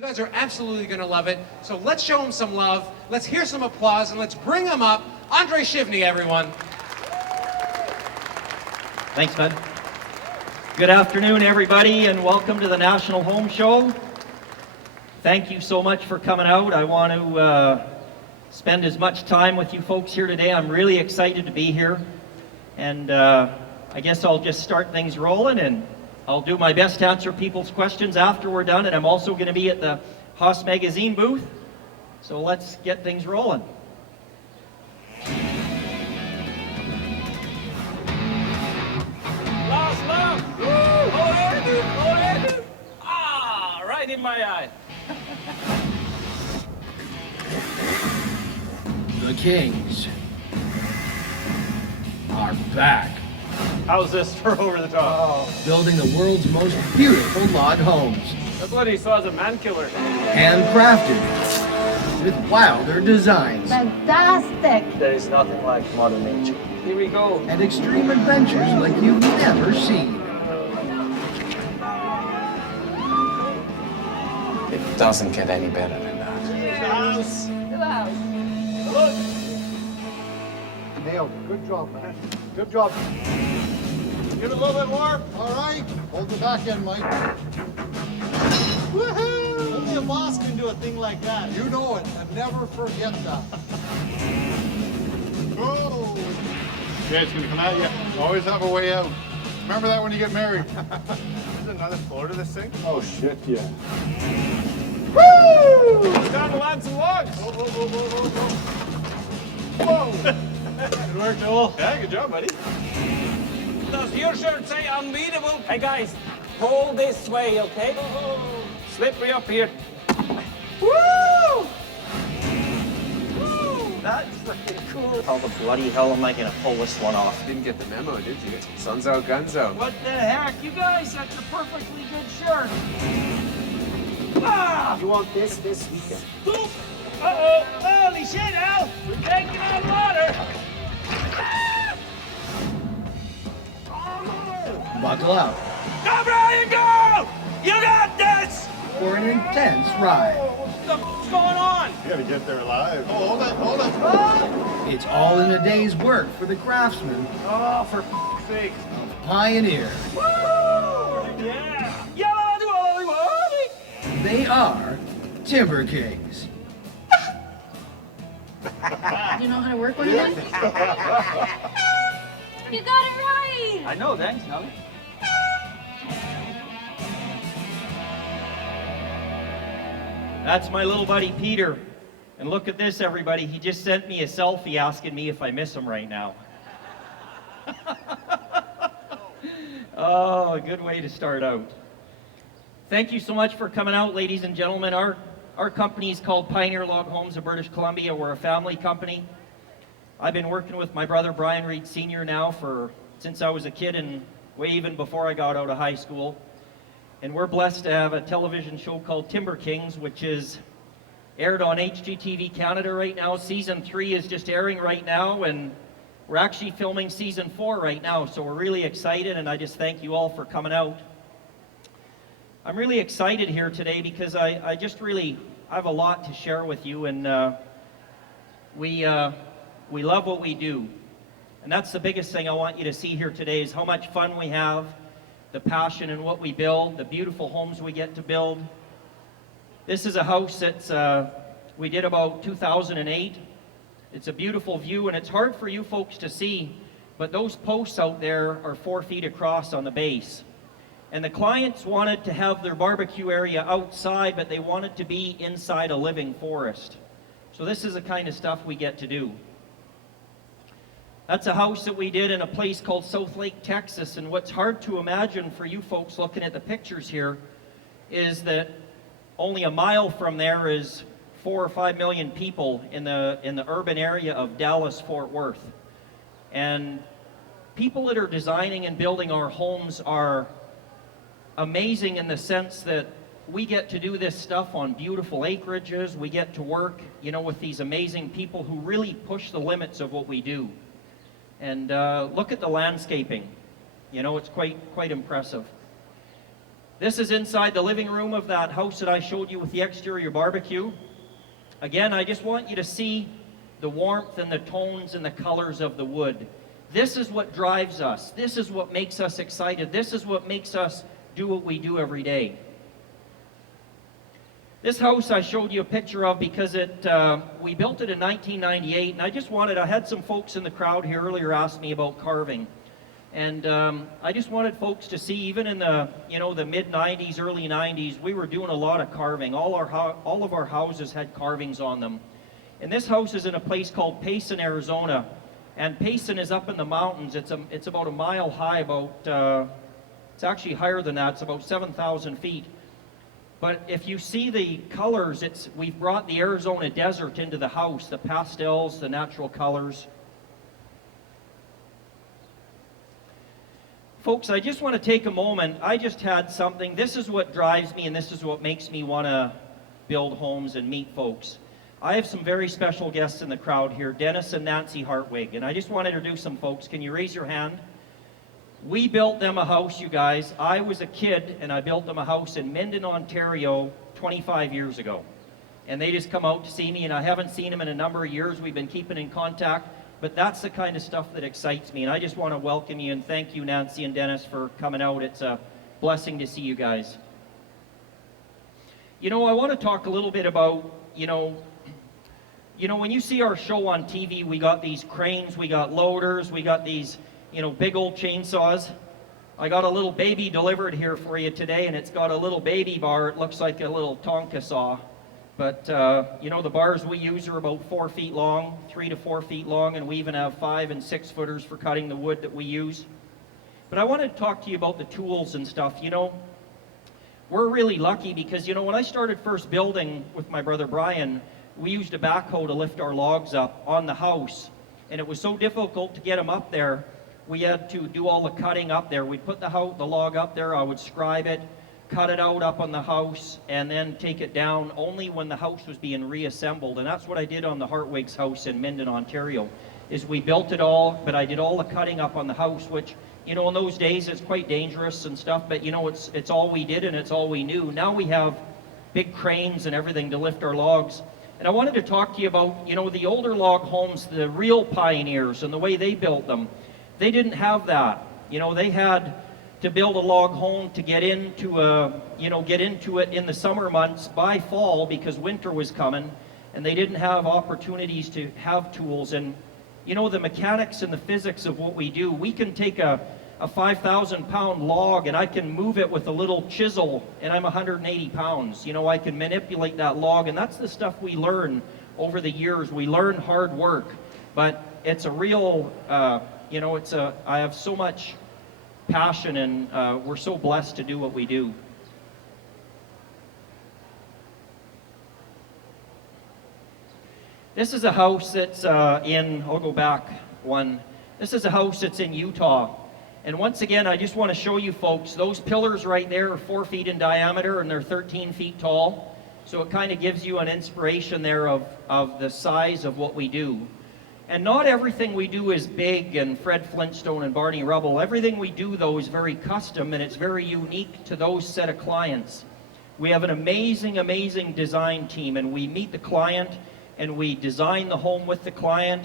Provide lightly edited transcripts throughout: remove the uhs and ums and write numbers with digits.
You guys are absolutely going to love it. So let's show them some love. Let's hear some applause, and let's bring them up. André Chevigny, everyone. Thanks, bud. Good afternoon, everybody, and welcome to the National Home Show. Thank you so much for coming out. I want to spend as much time with you folks here today. I'm really excited to be here. And I guess I'll just start things rolling, and I'll do my best to answer people's questions after we're done. And I'm also going to be at the Haas Magazine booth. So let's get things rolling. Last lap! Woo! Hold it! Ah, right in my eye. The Kings are back. How's this for over the top? Building the world's most beautiful log homes. That's what he saw as a man killer. Handcrafted with wilder designs Fantastic! There is nothing like Mother Nature. Here we go. and extreme adventures like you've never seen. It doesn't get any better than that. The house. Look. Nailed it. Good job, man. Good job. Give it a little bit more. All right. Hold the back end, Mike. Woohoo! Only a boss can do a thing like that. You know it, and never forget that. Oh. Yeah, it's gonna come out, yeah. Always have a way out. Remember that when you get married. There's another floor to this thing. Oh shit, yeah. Woo! Down to land some logs. Whoa! Good work, Joel. Yeah, good job, buddy. Does your shirt say unbeatable? Hey guys, pull this way, okay? Slippery up here. Woo! That's freaking cool. How the bloody hell am I going to pull this one off? Didn't get the memo, did you? Sun's out, guns out. What the heck? You guys, that's a perfectly good shirt. Ah! You want this weekend? Uh-oh! Holy shit, Al! We're taking on water! Buckle up Go, Brian, go! You got this! for an intense ride. What's going on? You gotta get there alive. Oh, hold it. It's all in a day's work for the craftsmen Oh, for f***'s sake. of Pioneer. Woo! Yeah! Yellow to Hollywood! They are Timber Kings. You know how to work one of them? You got it right! I know, thanks, Nelly. That's my little buddy Peter. And look at this, everybody. He just sent me a selfie asking me if I miss him right now. Oh, a good way to start out. Thank you so much for coming out, ladies and gentlemen. Our company is called Pioneer Log Homes of British Columbia. We're a family company. I've been working with my brother Brian Reed Sr. now since I was a kid and way even before I got out of high school. And we're blessed to have a television show called Timber Kings, which is aired on HGTV Canada right now. Season 3 is just airing right now, and we're actually filming Season 4 right now, so we're really excited, and I just thank you all for coming out. I'm really excited here today because I have a lot to share with you, and we love what we do. And that's the biggest thing I want you to see here today is how much fun we have, the passion in what we build, the beautiful homes we get to build. This is a house we did about 2008. It's a beautiful view, and it's hard for you folks to see, but those posts out there are 4 feet across on the base. And the clients wanted to have their barbecue area outside, but they wanted to be inside a living forest. So this is the kind of stuff we get to do. That's a house that we did in a place called South Lake, Texas, and what's hard to imagine for you folks looking at the pictures here is that only a mile from there is 4 or 5 million people in the urban area of Dallas-Fort Worth. And people that are designing and building our homes are amazing in the sense that we get to do this stuff on beautiful acreages. We get to work, with these amazing people who really push the limits of what we do. And look at the landscaping. It's quite impressive. This is inside the living room of that house that I showed you with the exterior barbecue. Again, I just want you to see the warmth and the tones and the colors of the wood. This is what drives us. This is what makes us excited. This is what makes us do what we do every day. This house I showed you a picture of because we built it in 1998, and I had some folks in the crowd here earlier ask me about carving. And I just wanted folks to see, even in the mid 90s, early 90s, we were doing a lot of carving. All of our houses had carvings on them. And this house is in a place called Payson, Arizona. And Payson is up in the mountains. It's about a mile high, it's actually higher than that. It's about 7,000 feet. But if you see the colors, we've brought the Arizona desert into the house, the pastels, the natural colors. Folks, I just want to take a moment. I just had something. This is what drives me, and this is what makes me want to build homes and meet folks. I have some very special guests in the crowd here, Dennis and Nancy Hartwig, and I just want to introduce some folks. Can you raise your hand? We built them a house, you guys. I was a kid, and I built them a house in Minden, Ontario, 25 years ago. And they just come out to see me, and I haven't seen them in a number of years. We've been keeping in contact. But that's the kind of stuff that excites me, and I just want to welcome you and thank you, Nancy and Dennis, for coming out. It's a blessing to see you guys. I want to talk a little bit about, when you see our show on TV, we got these cranes, we got loaders, we got these, big old chainsaws. I got a little baby delivered here for you today, and it's got a little baby bar. It looks like a little Tonka saw. But, the bars we use are about 4 feet long, 3 to 4 feet long, and we even have 5 and 6 footers for cutting the wood that we use. But I wanted to talk to you about the tools and stuff. We're really lucky because, when I started first building with my brother Brian, we used a backhoe to lift our logs up on the house. And it was so difficult to get them up there, we had to do all the cutting up there. We'd put the log up there, I would scribe it, cut it out up on the house, and then take it down only when the house was being reassembled. And that's what I did on the Hartwig's house in Minden, Ontario, is we built it all, but I did all the cutting up on the house, which, in those days it's quite dangerous and stuff, but it's all we did and it's all we knew. Now we have big cranes and everything to lift our logs. And I wanted to talk to you about, the older log homes, the real pioneers and the way they built them. They didn't have that. They had to build a log home to get into it in the summer months by fall because winter was coming, and they didn't have opportunities to have tools. And the mechanics and the physics of what we do, we can take a 5,000-pound log and I can move it with a little chisel, and I'm 180 pounds. I can manipulate that log, and that's the stuff we learn over the years. We learn hard work, but it's a real, I have so much passion, and we're so blessed to do what we do. This is a house that's I'll go back one. This is a house that's in Utah. And once again, I just want to show you folks, those pillars right there are 4 feet in diameter and they're 13 feet tall. So it kind of gives you an inspiration there of the size of what we do. And not everything we do is big and Fred Flintstone and Barney Rubble. Everything we do, though, is very custom, and it's very unique to those set of clients. We have an amazing, amazing design team, and we meet the client, and we design the home with the client.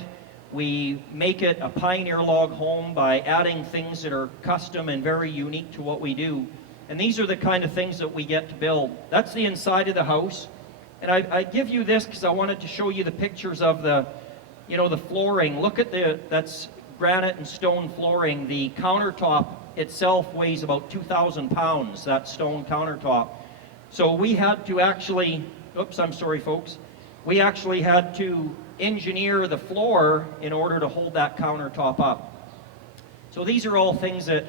We make it a pioneer log home by adding things that are custom and very unique to what we do. And these are the kind of things that we get to build. That's the inside of the house. And I give you this because I wanted to show you the pictures of the flooring. Look at that's granite and stone flooring. The countertop itself weighs about 2,000 pounds, that stone countertop. So we had to actually, oops, I'm sorry folks. We actually had to engineer the floor in order to hold that countertop up. So these are all things that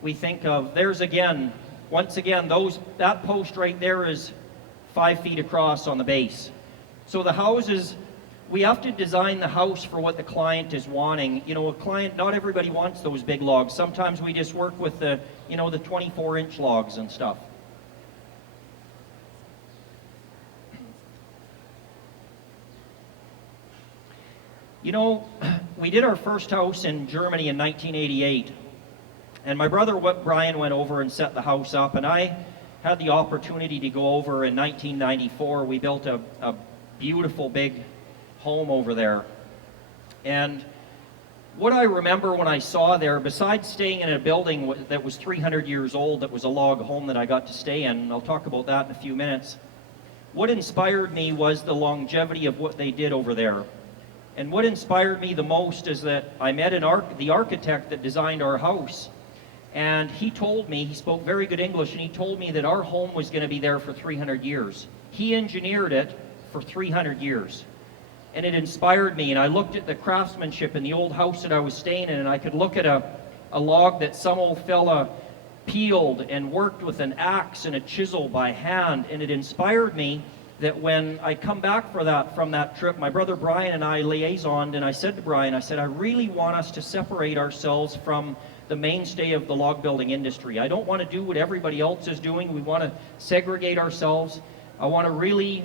we think of. There's once again, that post right there is 5 feet across on the base. So the houses, we have to design the house for what the client is wanting. A client, not everybody wants those big logs. Sometimes we just work with the 24-inch logs and stuff. We did our first house in Germany in 1988. And my brother Brian went over and set the house up, and I had the opportunity to go over in 1994. We built a beautiful big home over there. And what I remember when I saw there, besides staying in a building that was 300 years old, that was a log home that I got to stay in, and I'll talk about that in a few minutes, what inspired me was the longevity of what they did over there. And what inspired me the most is that I met the architect that designed our house, and he told me, he spoke very good English, and he told me that our home was going to be there for 300 years. He engineered it for 300 years. And it inspired me, and I looked at the craftsmanship in the old house that I was staying in, and I could look at a log that some old fella peeled and worked with an axe and a chisel by hand, and it inspired me that when I come back from that trip, my brother Brian and I liaisoned, and I said to Brian, I said, I really want us to separate ourselves from the mainstay of the log building industry. I don't want to do what everybody else is doing. We want to segregate ourselves. I want to really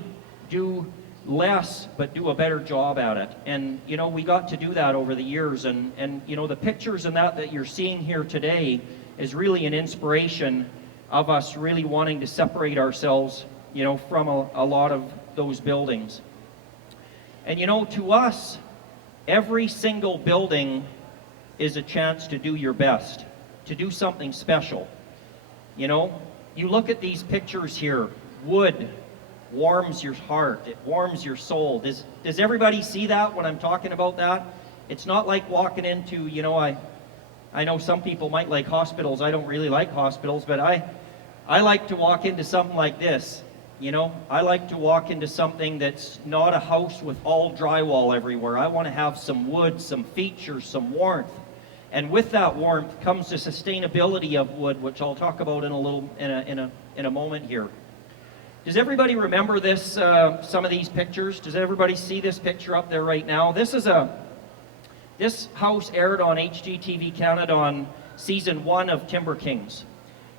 do less but do a better job at it. And you know, we got to do that over the years, and you know, the pictures and that you're seeing here today is really an inspiration of us really wanting to separate ourselves, you know, from a lot of those buildings. And you know, to us, every single building is a chance to do your best, to do something special. You know, you look at these pictures here, wood warms your heart, it warms your soul. Does everybody see that when I'm talking about that? It's not like walking into, you know, I know some people might like hospitals. I don't really like hospitals, but I like to walk into something like this. You know, I like to walk into something that's not a house with all drywall everywhere. I want to have some wood, some features, some warmth. And with that warmth comes the sustainability of wood, which I'll talk about in a moment here. Does everybody remember this, some of these pictures? Does everybody see this picture up there right now? This house aired on HGTV Canada on season 1 of Timber Kings.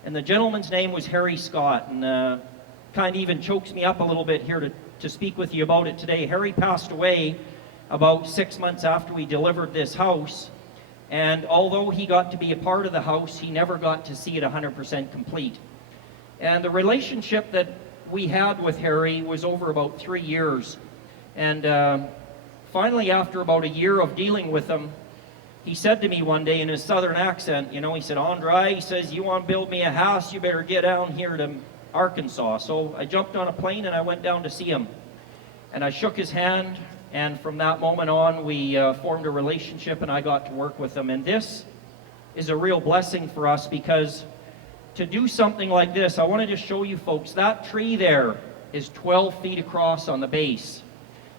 And the gentleman's name was Harry Scott, and kind of even chokes me up a little bit here to speak with you about it today. Harry passed away about 6 months after we delivered this house, and although he got to be a part of the house, he never got to see it 100% complete. And the relationship that we had with Harry was over about 3 years. And finally, after about a year of dealing with him, he said to me one day in his southern accent, you know, he said, André, he says, you want to build me a house, you better get down here to Arkansas. So I jumped on a plane and I went down to see him. And I shook his hand, and from that moment on, we formed a relationship, and I got to work with him. And this is a real blessing for us, because to do something like this, I want to just show you folks, that tree there is 12 feet across on the base.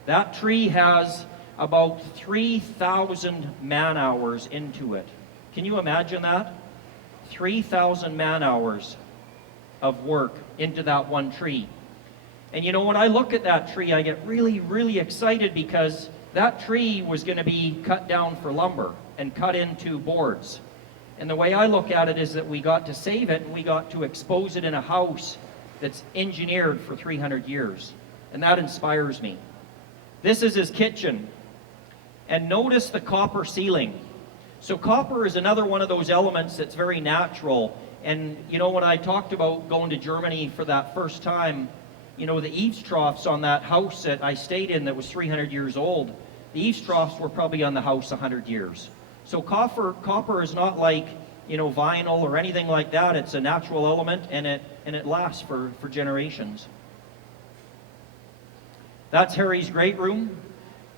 That tree has about 3,000 man-hours into it. Can you imagine that? 3,000 man-hours of work into that one tree. And you know, when I look at that tree, I get really, really excited, because that tree was going to be cut down for lumber and cut into boards. And the way I look at it is that we got to save it, and we got to expose it in a house that's engineered for 300 years. And that inspires me. This is his kitchen. And notice the copper ceiling. So copper is another one of those elements that's very natural. And you know, when I talked about going to Germany for that first time, you know, the eaves troughs on that house that I stayed in that was 300 years old, the eaves troughs were probably on the house 100 years. So copper is not like, you know, vinyl or anything like that. It's a natural element, and it lasts for generations. That's Harry's great room,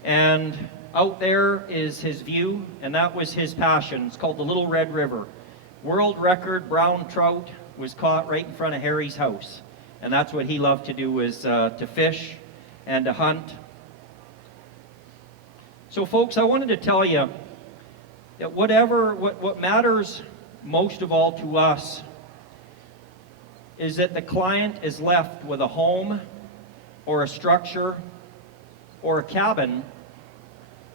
and out there is his view, and that was his passion. It's called the Little Red River. World record brown trout was caught right in front of Harry's house, and that's what he loved to do, was to fish and to hunt. So folks, I wanted to tell you that what matters most of all to us is that the client is left with a home or a structure or a cabin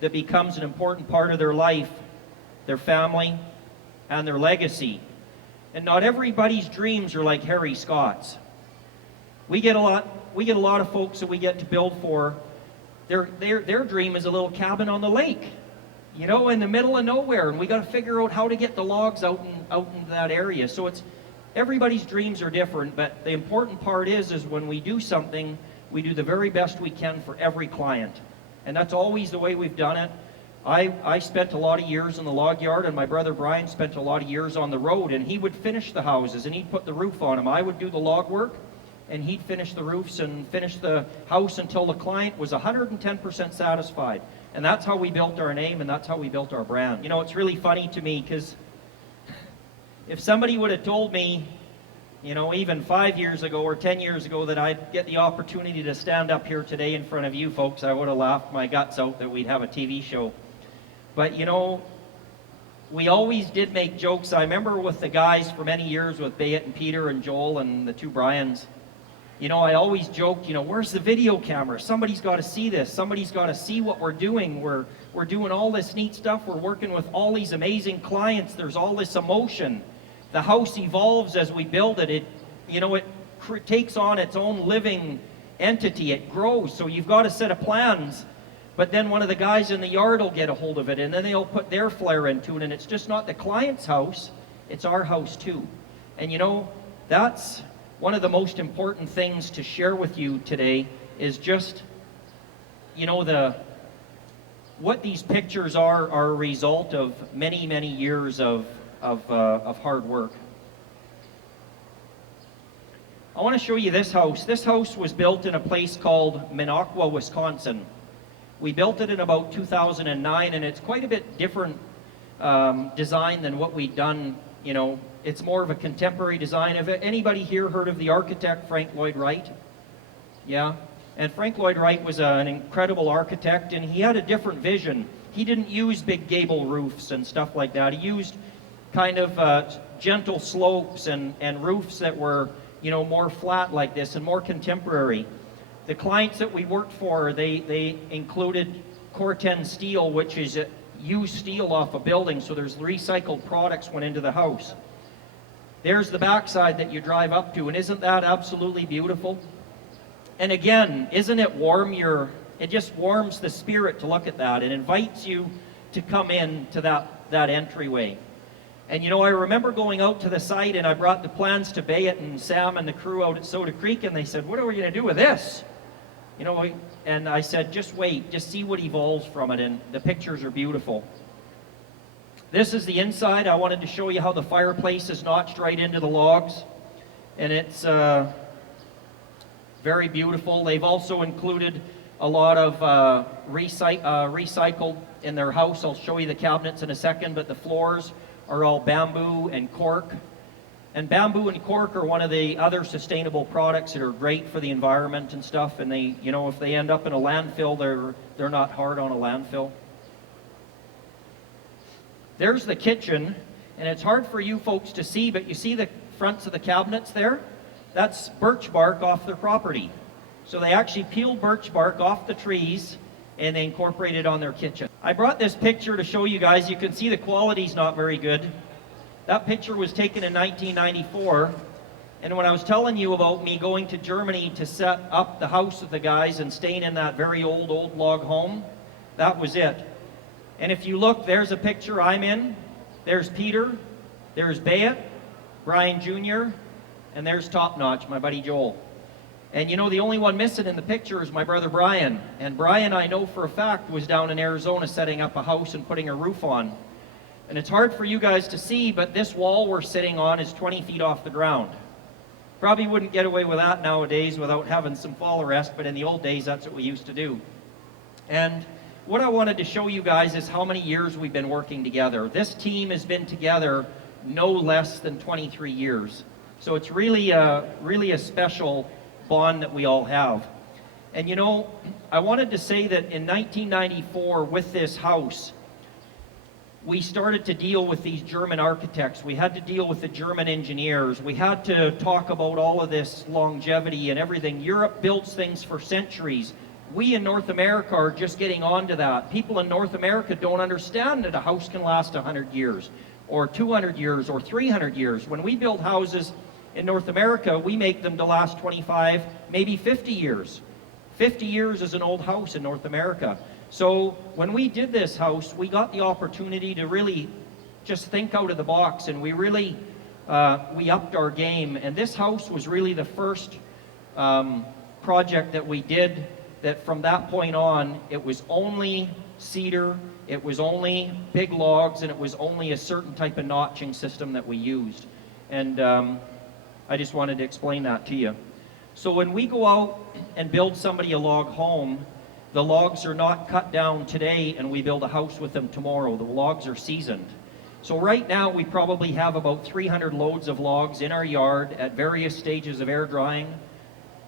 that becomes an important part of their life, their family, and their legacy. And not everybody's dreams are like Harry Scott's. We get a lot of folks that we get to build for. Their dream is a little cabin on the lake. you know, in the middle of nowhere, and we got to figure out how to get the logs out into that area. So it's everybody's dreams are different, but the important part is when we do something, we do the very best we can for every client, and that's always the way we've done it. I spent a lot of years in the log yard, and my brother Brian spent a lot of years on the road, and he would finish the houses and he'd put the roof on them. I would do the log work, and he'd finish the roofs and finish the house until the client was 110% satisfied. And that's how we built our name, and that's how we built our brand. You know, it's really funny to me because if somebody would have told me, you know, even 5 years ago or 10 years ago that I'd get the opportunity to stand up here today in front of you folks, I would have laughed my guts out that we'd have a TV show. But, you know, we always did make jokes. I remember with the guys for many years with Bayet and Peter and Joel and the two Brians, you know, I always joked, you know, where's the video camera? Somebody's got to see this. Somebody's got to see what we're doing. We're doing all this neat stuff. We're working with all these amazing clients. There's all this emotion. The house evolves as we build it. It, you know, it takes on its own living entity. It grows. So you've got a set of plans, but then one of the guys in the yard will get a hold of it, and then they'll put their flair into it, and it's just not the client's house, it's our house too. And you know, that's one of the most important things to share with you today is just, you know, what these pictures are a result of many, many years of hard work. I want to show you this house. This house was built in a place called Minocqua, Wisconsin. We built it in about 2009, and it's quite a bit different design than what we'd done. You know, it's more of a contemporary design. Have anybody here heard of the architect Lloyd Wright? Yeah. And Lloyd Wright was an incredible architect, and he had a different vision. He didn't use big gable roofs and stuff like that. He used kind of gentle slopes and roofs that were, you know, more flat like this and more contemporary. The clients that we worked for, they included Corten steel, which is used steel off a building, so there's recycled products went into the house. There's the backside that you drive up to, and isn't that absolutely beautiful? And again, isn't it warm? It just warms the spirit to look at that. It invites you to come in to that entryway. And you know, I remember going out to the site, and I brought the plans to Bayet and Sam and the crew out at Soda Creek, and they said, what are we going to do with this? You know, and I said, just wait, just see what evolves from it, and the pictures are beautiful. This is the inside. I wanted to show you how the fireplace is notched right into the logs, and it's very beautiful. They've also included a lot of recycled in their house. I'll show you the cabinets in a second, but the floors are all bamboo and cork. And bamboo and cork are one of the other sustainable products that are great for the environment and stuff. And they, you know, if they end up in a landfill, they're not hard on a landfill. There's the kitchen, and it's hard for you folks to see, but you see the fronts of the cabinets there? That's birch bark off their property. So they actually peeled birch bark off the trees and they incorporated it on their kitchen. I brought this picture to show you guys. You can see the quality's not very good. That picture was taken in 1994, and when I was telling you about me going to Germany to set up the house with the guys and staying in that very old log home, that was it. And if you look, there's a picture I'm in. There's Peter, there's Bayet, Brian Jr., and there's Top Notch, my buddy Joel. And you know, the only one missing in the picture is my brother Brian. And Brian, I know for a fact, was down in Arizona setting up a house and putting a roof on. And it's hard for you guys to see, but this wall we're sitting on is 20 feet off the ground. Probably wouldn't get away with that nowadays without having some fall arrest, but in the old days, that's what we used to do. And what I wanted to show you guys is how many years we've been working together. This team has been together no less than 23 years. So it's really a special bond that we all have. And you know, I wanted to say that in 1994 with this house, we started to deal with these German architects. We had to deal with the German engineers. We had to talk about all of this longevity and everything. Europe builds things for centuries. We in North America are just getting onto that. People in North America don't understand that a house can last 100 years or 200 years or 300 years. When we build houses in North America, we make them to last 25, maybe 50 years. 50 years is an old house in North America. So when we did this house, we got the opportunity to really just think out of the box, and we really we upped our game. And this house was really the first project that we did that from that point on, it was only cedar, it was only big logs, and it was only a certain type of notching system that we used. And I just wanted to explain that to you. So when we go out and build somebody a log home, the logs are not cut down today and we build a house with them tomorrow. The logs are seasoned. So right now we probably have about 300 loads of logs in our yard at various stages of air drying.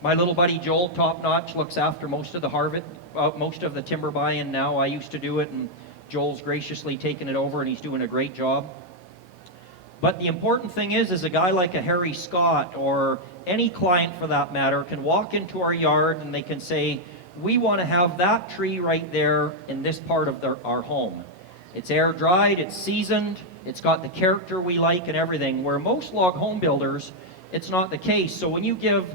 My little buddy Joel, top notch, looks after most of the timber buy-in now. I used to do it, and Joel's graciously taken it over, and he's doing a great job. But the important thing is a guy like a Harry Scott, or any client for that matter, can walk into our yard and they can say, we want to have that tree right there in this part of our home. It's air dried, it's seasoned, it's got the character we like and everything, where most log home builders, it's not the case. So when you give